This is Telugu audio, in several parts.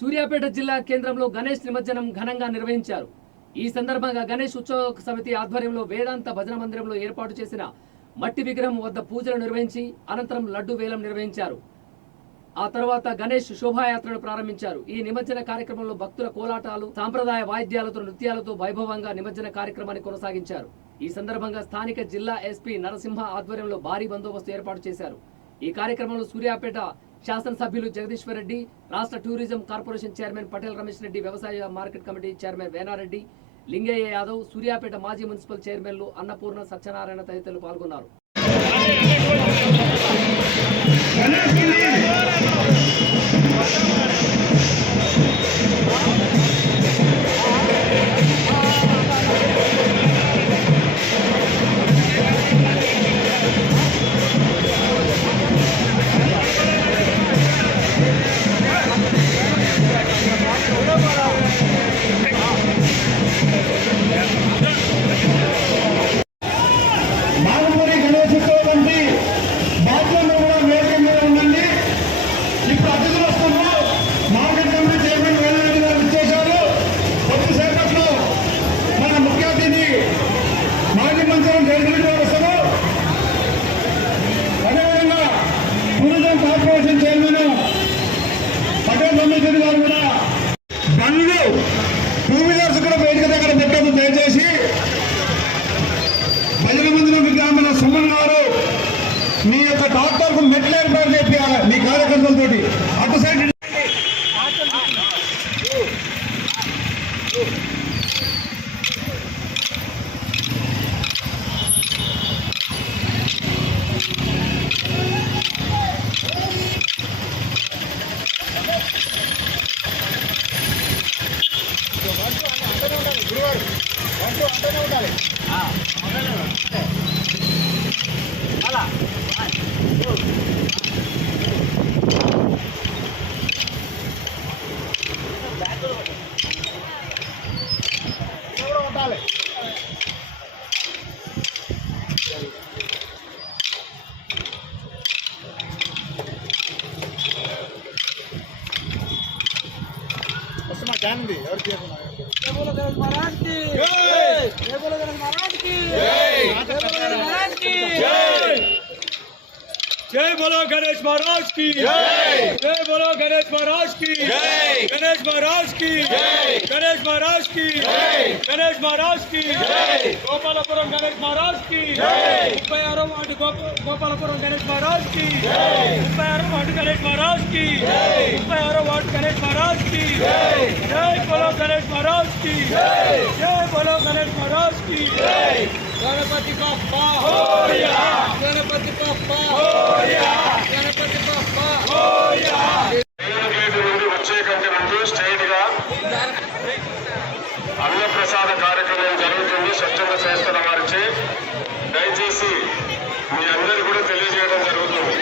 సూర్యాపేట జిల్లా కేంద్రంలో గణేష్ నిమజ్జనం ఘనంగా నిర్వహించారు. ఈ సందర్భంగా గణేష్ ఉత్సవ సమితి ఆధ్వర్యంలో వేదాంత భజన మందిరంలో ఏర్పాటు చేసిన మట్టి విగ్రహం వద్ద పూజలు నిర్వహించి అనంతరం లడ్డు వేలం నిర్వహించారు. ఆ తర్వాత గణేష్ శోభాయాత్రను ప్రారంభించారు. ఈ నిమజ్జన కార్యక్రమంలో భక్తుల కోలాటాలు, సాంప్రదాయ వాయిద్యాలతో, నృత్యాలతో వైభవంగా నిమజ్జన కార్యక్రమాన్ని కొనసాగించారు. ఈ సందర్భంగా స్థానిక జిల్లా ఎస్పీ నరసింహ ఆధ్వర్యంలో భారీ బందోబస్తు ఏర్పాటు చేశారు. ఈ కార్యక్రమంలో సూర్యాపేట శాసనసభ్యులు జగదీశ్వర్ రెడ్డి, రాష్ట్ర tourism corporation chairman Patel Ramesh Reddy, వ్యవసాయ market committee chairman Venareddy, Lingaiah Yadav, Suryapet మాజీ మున్సిపల్ చైర్మన్లు అన్నపూర్ణ, సత్యనారాయణ తదితరులు పాల్గొన్నారు. కార్పొరేషన్ చైర్మన్ పటేల్ రమేష్ రెడ్డి గారు కూడా బండ్లు టూ వీలర్స్ కూడా బయటకు దగ్గర పెట్టదు. దయచేసి భజన మందిరం విగ్రహం సుమన్ గారు మీ యొక్క డాక్టర్ కు మెట్లు ఏర్పాటు చేయాలి మీ కార్యకర్తలతోటి. అటు సైడ్ जय बोलो गणेश महाराज की जय, जय बोलो गणेश महाराज की जय, गणेश महाराज की जय, गणेश महाराज की जय, गणेश महाराज की जय, गोपालपुरम गणेश महाराज की जय, 36వ వార్డు गोपालपुरम गणेश महाराज की जय, 36వ వార్డు गणेश महाराज की जय, 36వ వార్డు गणेश महाराज की जय, जय बोलो गणेश महाराज की जय, जय बोलो गणेश महाराज की जय। गणपति बप्पा मोरया, गणपति बप्पा मोरया, गणपति बप्पा मोरया। వచ్చే కంటే ముందు స్ట్రైట్ గా అన్నప్రసాద కార్యక్రమం జరుగుతుంది. స్వచ్ఛంద సంస్థల వారిచే దయచేసి మీ అందరూ కూడా తెలియజేయడం జరుగుతుంది.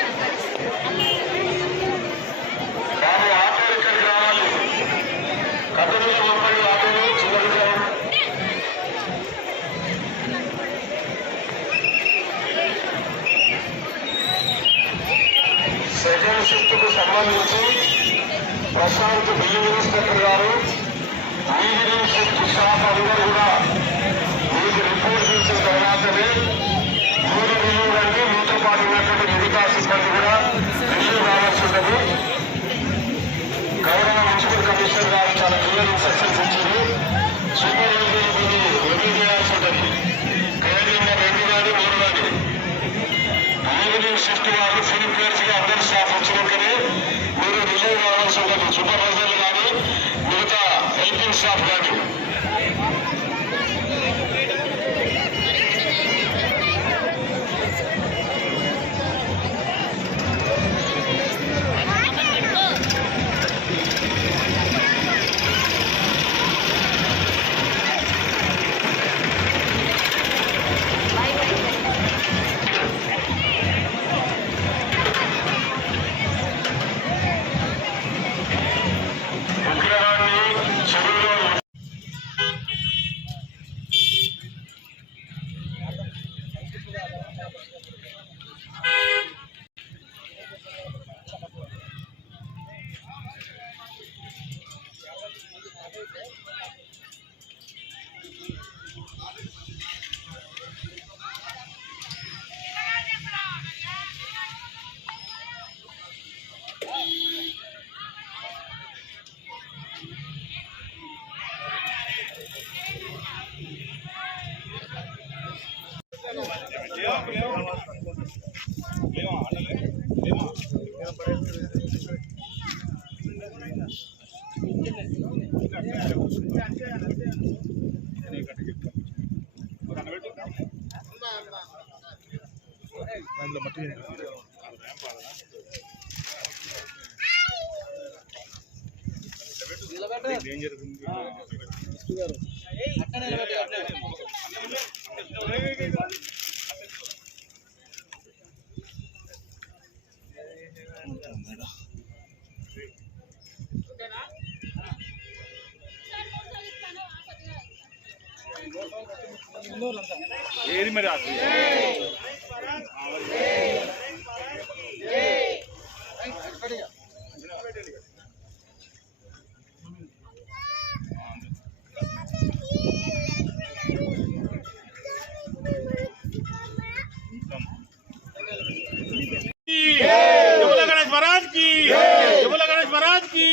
బాబు ఆటో ఇక్కడికి రావాలి. కథలో 30 ఆటోలు చిన్న విగ్రహం. సెకండ్ షిఫ్ట్ కు సంబంధించి ప్రశాంత్ బిల్డింగ్ ఇన్స్పెక్టర్ గారు, ఈవినింగ్ షిఫ్ట్ స్టాఫ్ అందరూ కూడా మీకు రిపోర్ట్ చేసిన తర్వాతనే మీరు రిలీవ్ రండి. మీతో పాటు ఉన్నటువంటి మిగతా సిబ్బంది కూడా రిలీవ్ రావాల్సి ఉంటుంది. గౌరవ మున్సిపల్ కమిషనర్ గారు చాలా క్లియర్ ఇన్స్ట్రక్షన్స్ ఇచ్చారు. సూపర్వైజర్ రివ్యూ చేయాల్సి ఉంటుంది. కేవలంగా 2 కానీ 3 కానీ ఈవినింగ్ షిఫ్ట్ వాళ్ళు ఫుల్ ప్లేస్ గా అందరు స్టాఫ్ వచ్చినాకనే మీరు రిలీవ్ రావాల్సి ఉంటుంది. సూపర్వైజర్లు కానీ మిగతా హెల్పింగ్ స్టాఫ్ కానీ. ఏది మరి गणेश महाराज की गणेश महाराज की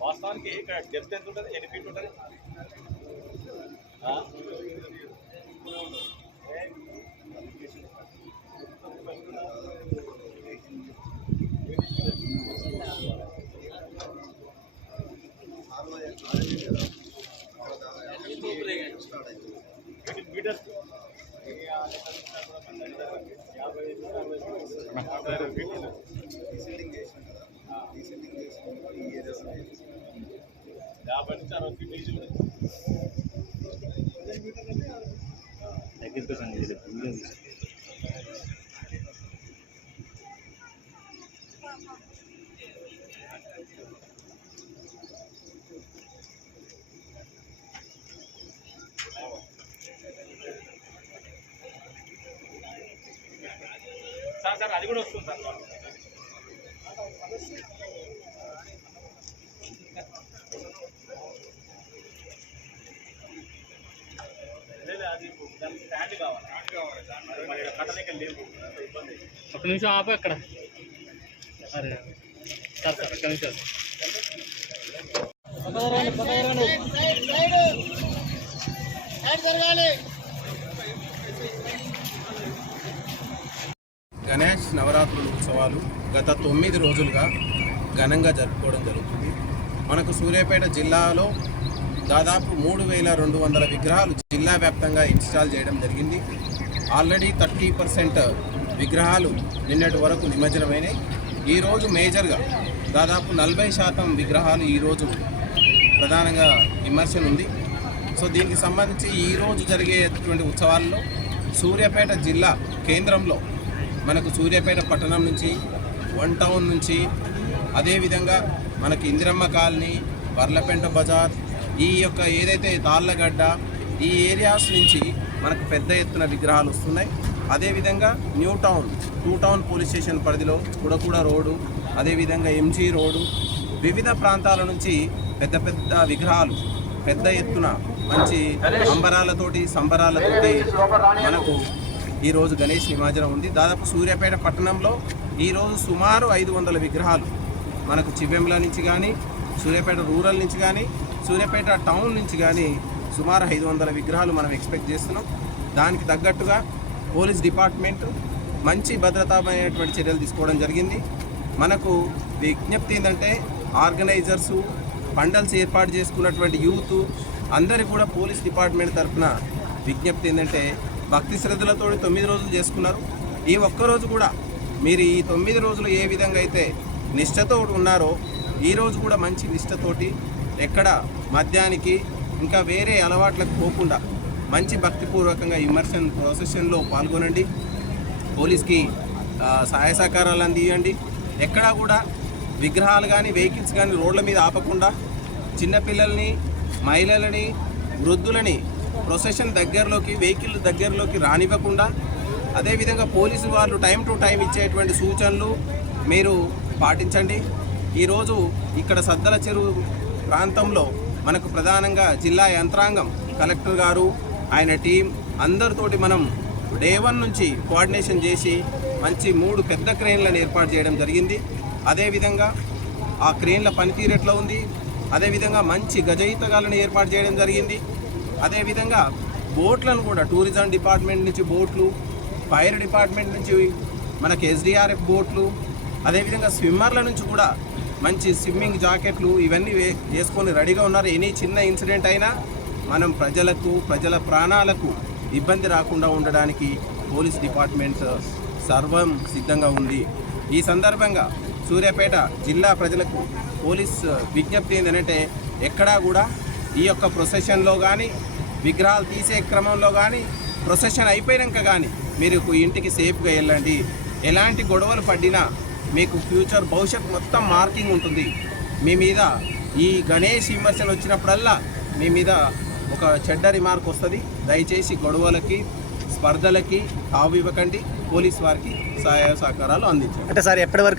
వాస్తవానికి ఇక్కడ డెప్త్ ఎంత ఉంటుంది, ఎన్ని ఫీట్ ఉంటుంది? సార్ అది కూడా వస్తుంది సార్. ఒక నిమిషం ఆపు అక్కడ. అరే సార్ సార్ ఒక్క నిమిషం. గణేష్ నవరాత్రుల ఉత్సవాలు గత 9 రోజులుగా ఘనంగా జరుపుకోవడం జరుగుతుంది. మనకు సూర్యాపేట జిల్లాలో దాదాపు 3200 విగ్రహాలు జిల్లా వ్యాప్తంగా ఇన్స్టాల్ చేయడం జరిగింది. ఆల్రెడీ 30% విగ్రహాలు నిన్నటి వరకు నిమజ్జనమైనాయి. ఈరోజు మేజర్గా దాదాపు 40% విగ్రహాలు ఈరోజు ప్రధానంగా ఇమర్షన్ ఉంది. సో దీనికి సంబంధించి ఈరోజు జరిగేటువంటి ఉత్సవాల్లో సూర్యాపేట జిల్లా కేంద్రంలో మనకు సూర్యాపేట పట్టణం నుంచి, 1 టౌన్ నుంచి, అదేవిధంగా మనకి ఇందిరమ్మ కాలనీ, వర్లపెంట బజార్, ఈ యొక్క ఏదైతే తాళ్ళగడ్డ ఈ ఏరియాస్ నుంచి మనకు పెద్ద ఎత్తున విగ్రహాలు వస్తున్నాయి. అదేవిధంగా new town, 2 town police station పరిధిలో కుడకూడ రోడ్డు, అదేవిధంగా ఎంజీ రోడ్డు, వివిధ ప్రాంతాల నుంచి పెద్ద పెద్ద విగ్రహాలు పెద్ద ఎత్తున మంచి అంబరాలతోటి సంబరాలతోటి మనకు ఈరోజు గణేష్ నిమజ్జనం ఉంది. దాదాపు సూర్యాపేట పట్టణంలో ఈరోజు సుమారు 500 విగ్రహాలు మనకు చివెంల నుంచి కానీ, సూర్యాపేట రూరల్ నుంచి కానీ, సూర్యాపేట టౌన్ నుంచి కానీ సుమారు 500 విగ్రహాలు మనం ఎక్స్పెక్ట్ చేస్తున్నాం. దానికి తగ్గట్టుగా పోలీస్ డిపార్ట్మెంట్ మంచి భద్రతామైనటువంటి చర్యలు తీసుకోవడం జరిగింది. మనకు విజ్ఞప్తి ఏంటంటే ఆర్గనైజర్సు, పండల్స్ ఏర్పాటు చేసుకున్నటువంటి యూత్ అందరికీ కూడా పోలీస్ డిపార్ట్మెంట్ తరఫున విజ్ఞప్తి ఏంటంటే భక్తి శ్రద్ధలతో 9 రోజులు చేసుకున్నారు. ఈ ఒక్కరోజు కూడా మీరు ఈ 9 రోజులు ఏ విధంగా అయితే నిష్ఠతో ఉన్నారో ఈరోజు కూడా మంచి నిష్ఠతోటి ఎక్కడ మద్యానికి ఇంకా వేరే అలవాట్లకు పోకుండా మంచి భక్తిపూర్వకంగా ఇమర్షన్ ప్రొసెషన్లో పాల్గొనండి. పోలీస్కి సహాయ సహకారాలు అందియండి. ఎక్కడా కూడా విగ్రహాలు కానీ వెహికల్స్ కానీ రోడ్ల మీద ఆపకుండా చిన్నపిల్లల్ని, మహిళలని, వృద్ధులని ప్రొసెషన్ దగ్గరలోకి, వెహికల్ దగ్గరలోకి రానివ్వకుండా, అదేవిధంగా పోలీసు వాళ్ళు టైం టు టైం ఇచ్చేటువంటి సూచనలు మీరు పాటించండి. ఈరోజు ఇక్కడ సద్దల చెరువు ప్రాంతంలో మనకు ప్రధానంగా జిల్లా యంత్రాంగం, కలెక్టర్ గారు, ఆయన టీం అందరితోటి మనం డే 1 నుంచి కోఆర్డినేషన్ చేసి మంచి 3 పెద్ద క్రేన్లను ఏర్పాటు చేయడం జరిగింది. అదేవిధంగా ఆ క్రేన్ల పనితీరు ఎట్లా ఉంది, అదేవిధంగా మంచి గజయితగాలను ఏర్పాటు చేయడం జరిగింది. అదేవిధంగా బోట్లను కూడా టూరిజం డిపార్ట్మెంట్ నుంచి బోట్లు, ఫైర్ డిపార్ట్మెంట్ నుంచి మనకి SDRF బోట్లు, అదేవిధంగా స్విమ్మర్ల నుంచి కూడా మంచి స్విమ్మింగ్ జాకెట్లు ఇవన్నీ వేసుకొని రెడీగా ఉన్నారు. ఎనీ చిన్న ఇన్సిడెంట్ అయినా మనం ప్రజల ప్రాణాలకు ఇబ్బంది రాకుండా ఉండడానికి పోలీస్ డిపార్ట్మెంట్ సర్వం సిద్ధంగా ఉంది. ఈ సందర్భంగా సూర్యాపేట జిల్లా ప్రజలకు పోలీస్ విజ్ఞప్తి ఏంటంటే ఎక్కడా కూడా ఈ యొక్క ప్రొసెషన్లో కానీ, విగ్రహాలు తీసే క్రమంలో కానీ, ప్రొసెషన్ అయిపోయాక కానీ మీరు ఇంటికి సేఫ్గా వెళ్ళండి. ఎలాంటి గొడవలు పడినా మీకు ఫ్యూచర్ భవిష్యత్ మొత్తం మార్కింగ్ ఉంటుంది. మీ మీద ఈ గణేష్ విమర్శలు వచ్చినప్పుడల్లా మీ మీద ఒక చెడ్డ రిమార్క్ వస్తుంది. దయచేసి గొడవలకి, స్పర్ధలకి తావు ఇవ్వకండి. పోలీస్ వారికి సహాయ సహకారాలు అందించండి. అంటే సార్ ఎప్పటి వరకు